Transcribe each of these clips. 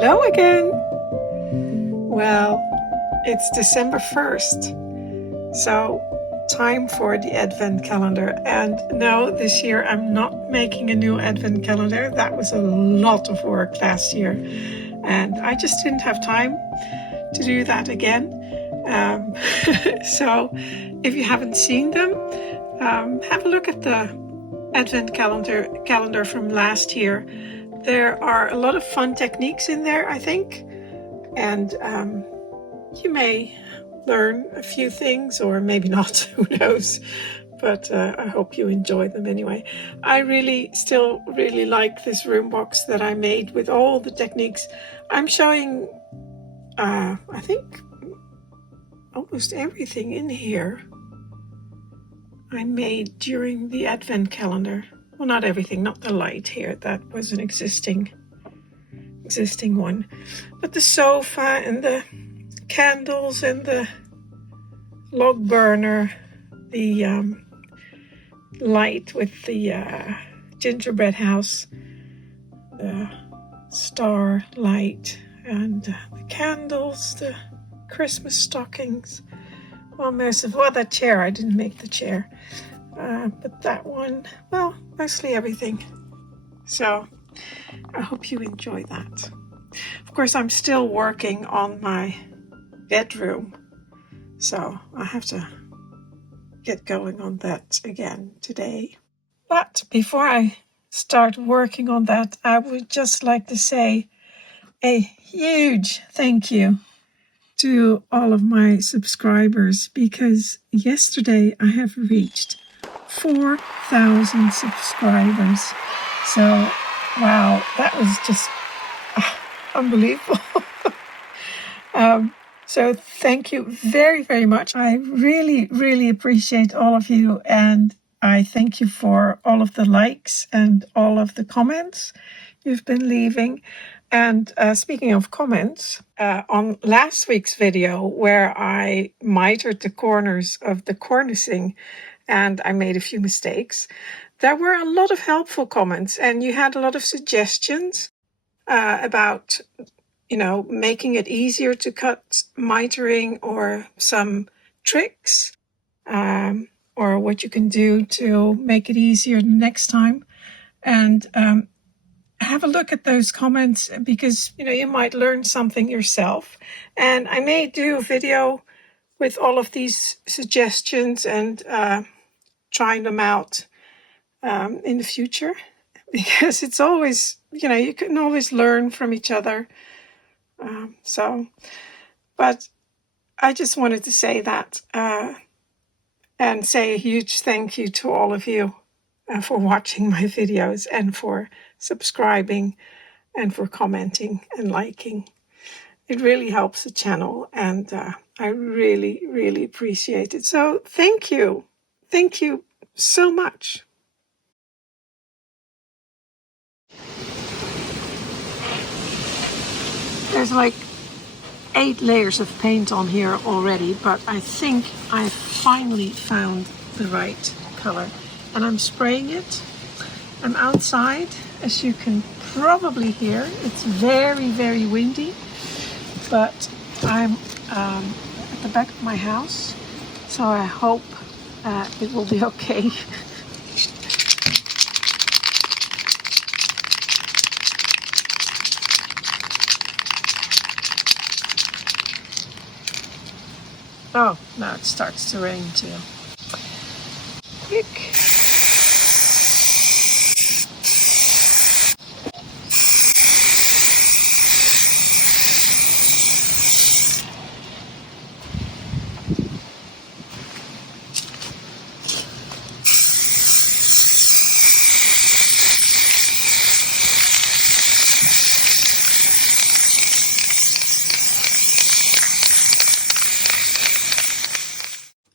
Hello again. Well, it's December 1st, so time for the Advent calendar. And no, this year I'm not making a new Advent calendar. That was a lot of work last year, and I just didn't have time to do that again. So if you haven't seen them, have a look at the Advent calendar from last year. There are a lot of fun techniques in there, I think, and you may learn a few things, or maybe not, who knows, but I hope you enjoy them anyway. I still really like this room box that I made with all the techniques. I'm showing, I think, almost everything in here I made during the Advent calendar. Well, not everything, not the light here. That was an existing one. But the sofa and the candles and the log burner, the light with the gingerbread house, the star light, and the candles, the Christmas stockings. Well, that chair, I didn't make the chair. But that one, well, mostly everything. So I hope you enjoy that. Of course, I'm still working on my bedroom, so I have to get going on that again today. But before I start working on that, I would just like to say a huge thank you to all of my subscribers, because yesterday I have reached 4,000 subscribers. So, wow, that was just unbelievable. So thank you very, very much. I really, really appreciate all of you, and I thank you for all of the likes and all of the comments you've been leaving. And speaking of comments, on last week's video where I mitered the corners of the cornicing and I made a few mistakes, there were a lot of helpful comments, and you had a lot of suggestions about, making it easier to cut mitering, or some tricks, or what you can do to make it easier next time. And have a look at those comments, because you might learn something yourself. And I may do a video with all of these suggestions and trying them out in the future, because it's always, you can always learn from each other. But I just wanted to say that and say a huge thank you to all of you for watching my videos, and for subscribing, and for commenting and liking. It really helps the channel, and I really, really appreciate it. So thank you. Thank you so much. There's like 8 layers of paint on here already, but I think I finally found the right color, and I'm spraying it. I'm outside, as you can probably hear. It's very, very windy, but I'm at the back of my house, so I hope it will be okay. Oh, now it starts to rain too. Quick.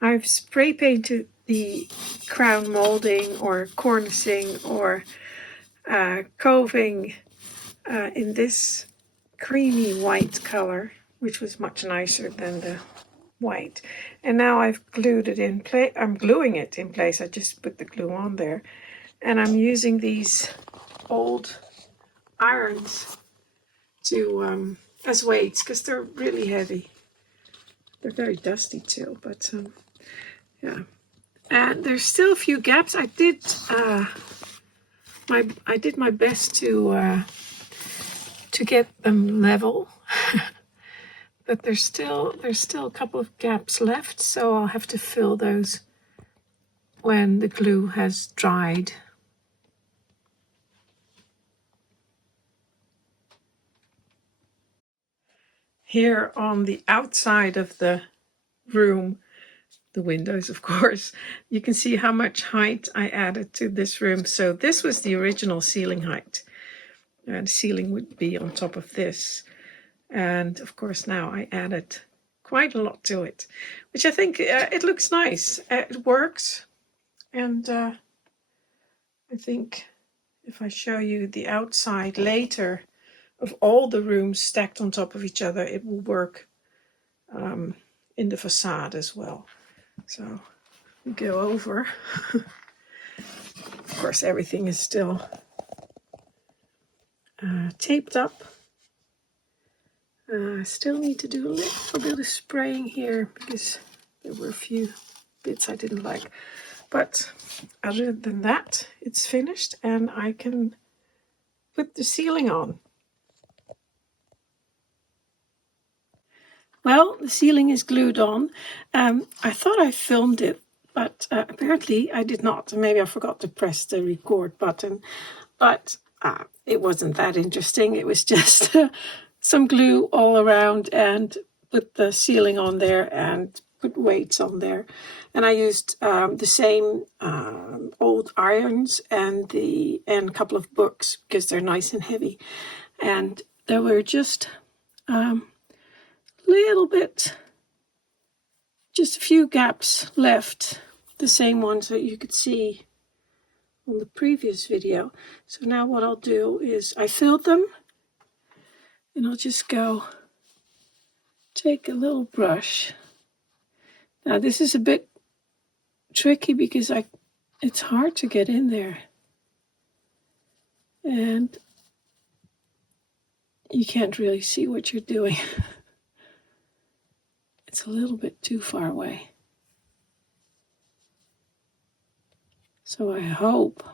I've spray painted the crown molding, or cornicing, or coving in this creamy white color, which was much nicer than the white. And now I've glued it in place. I'm gluing it in place. I just put the glue on there, and I'm using these old irons to as weights because they're really heavy. They're very dusty too, but yeah. And there's still a few gaps. I did my best to get them level, but there's still a couple of gaps left, so I'll have to fill those when the glue has dried. Here on the outside of the room, the windows of course, you can see how much height I added to this room. So this was the original ceiling height. The ceiling would be on top of this. And of course now I added quite a lot to it, which I think it looks nice. It works. And I think if I show you the outside later of all the rooms stacked on top of each other, it will work in the facade as well. So we go over. Of course, everything is still taped up. Still need to do a little bit of spraying here because there were a few bits I didn't like. But other than that, it's finished and I can put the ceiling on. Well, the ceiling is glued on. I thought I filmed it, but apparently I did not. Maybe I forgot to press the record button, but it wasn't that interesting. It was just some glue all around and put the ceiling on there and put weights on there. And I used the same old irons and a couple of books because they're nice and heavy. And there were just little bit, just a few gaps left, the same ones that you could see on the previous video. So now what I'll do is I filled them and I'll just go take a little brush. Now this is a bit tricky because it's hard to get in there and you can't really see what you're doing. It's a little bit too far away. So I hope,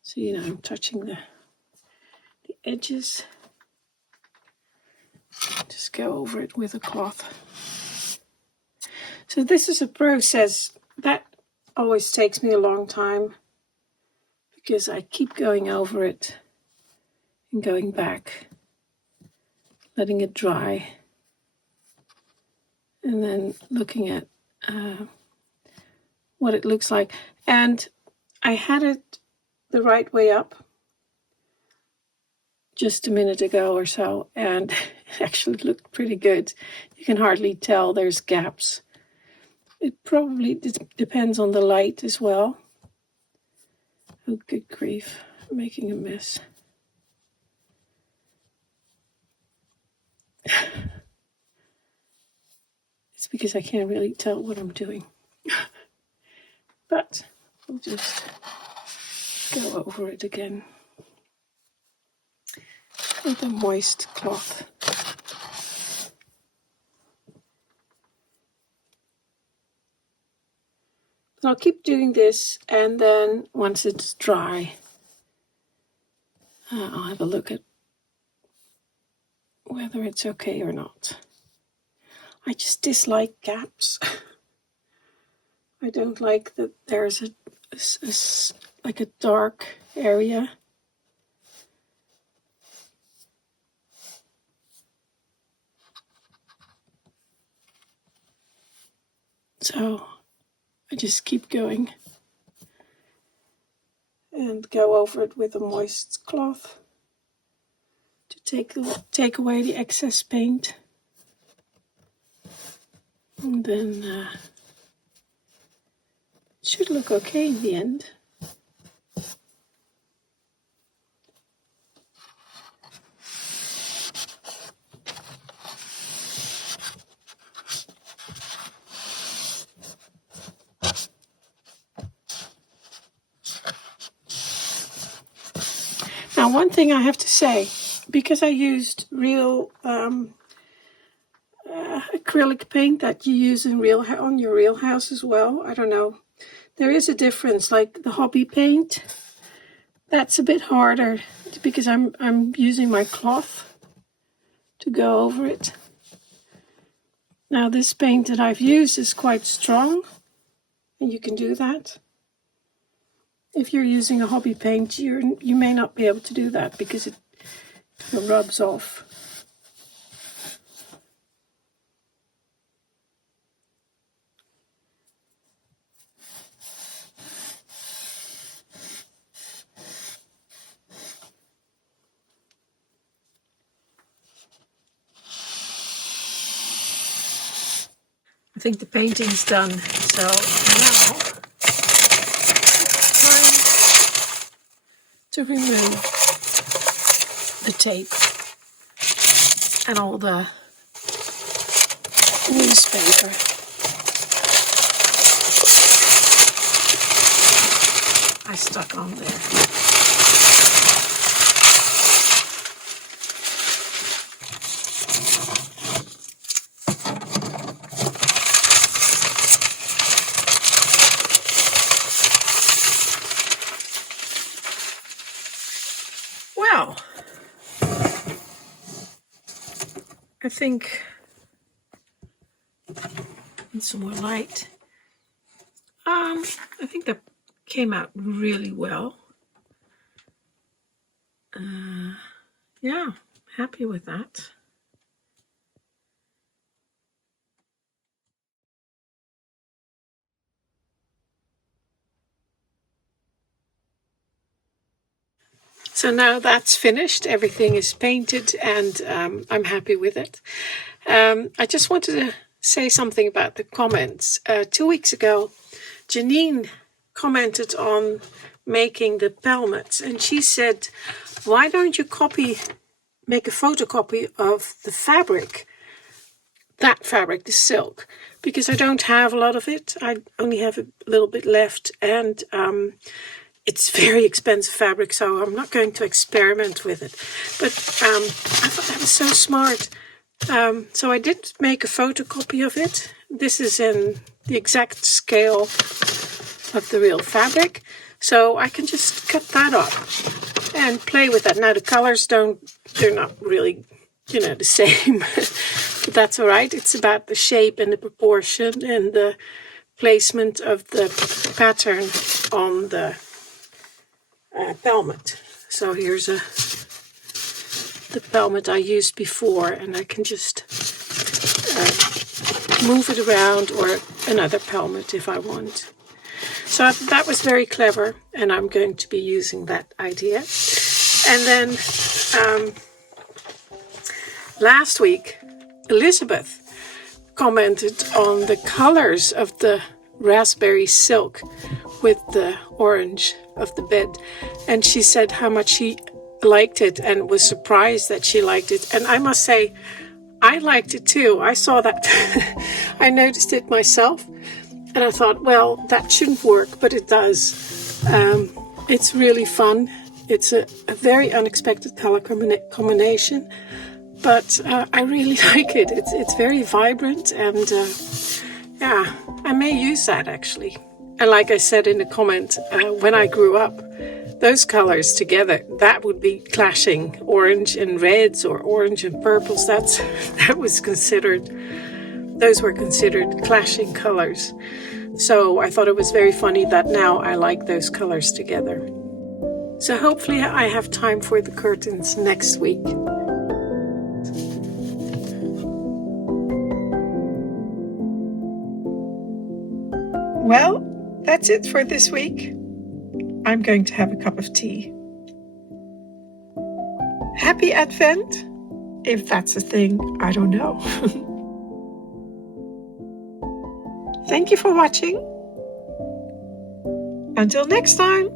see now I'm touching the edges. Just go over it with a cloth. So this is a process that always takes me a long time because I keep going over it and going back, letting it dry. And then looking at what it looks like. And I had it the right way up just a minute ago or so, and it actually looked pretty good. You can hardly tell there's gaps. It probably depends on the light as well. Oh, good grief, I'm making a mess. It's because I can't really tell what I'm doing. But we'll just go over it again with a moist cloth. And I'll keep doing this, and then once it's dry, I'll have a look at whether it's okay or not. I just dislike gaps. I don't like that there's like a dark area. So I just keep going and go over it with a moist cloth to take away the excess paint. And then it should look okay in the end. Now, one thing I have to say, because I used real acrylic paint that you use in on your real house as well, I don't know, there is a difference. Like the hobby paint, that's a bit harder because I'm using my cloth to go over it. Now this paint that I've used is quite strong, and you can do that. If you're using a hobby paint, you may not be able to do that because it rubs off. I think the painting's done, so now it's time to remove the tape and all the newspaper. I stuck on there. Well, I think need some more light. I think that came out really well. Yeah, happy with that. So now that's finished, everything is painted, and I'm happy with it. I just wanted to say something about the comments. 2 weeks ago, Janine commented on making the pelmets, and she said, why don't you make a photocopy of the fabric, that fabric, the silk, because I don't have a lot of it. I only have a little bit left, and it's very expensive fabric, so I'm not going to experiment with it. But I thought that was so smart. So I did make a photocopy of it. This is in the exact scale of the real fabric. So I can just cut that up and play with that. Now the colors they're not really, the same. But that's all right. It's about the shape and the proportion and the placement of the pattern on the pelmet. So here's the pelmet I used before, and I can just move it around, or another pelmet if I want. So that was very clever, and I'm going to be using that idea. And then last week, Elizabeth commented on the colors of the raspberry silk with the orange of the bed, and she said how much she liked it and was surprised that she liked it. And I must say, I liked it too. I saw that. I noticed it myself, and I thought, well, that shouldn't work, but it does. It's really fun. It's a very unexpected color combination, but I really like it. It's very vibrant, and yeah, I may use that actually. And like I said in the comment, when I grew up, those colors together, that would be clashing. Orange and reds, or orange and purples. Those were considered clashing colors. So I thought it was very funny that now I like those colors together. So hopefully I have time for the curtains next week. Well, that's it for this week. I'm going to have a cup of tea. Happy Advent, if that's a thing, I don't know. Thank you for watching. Until next time.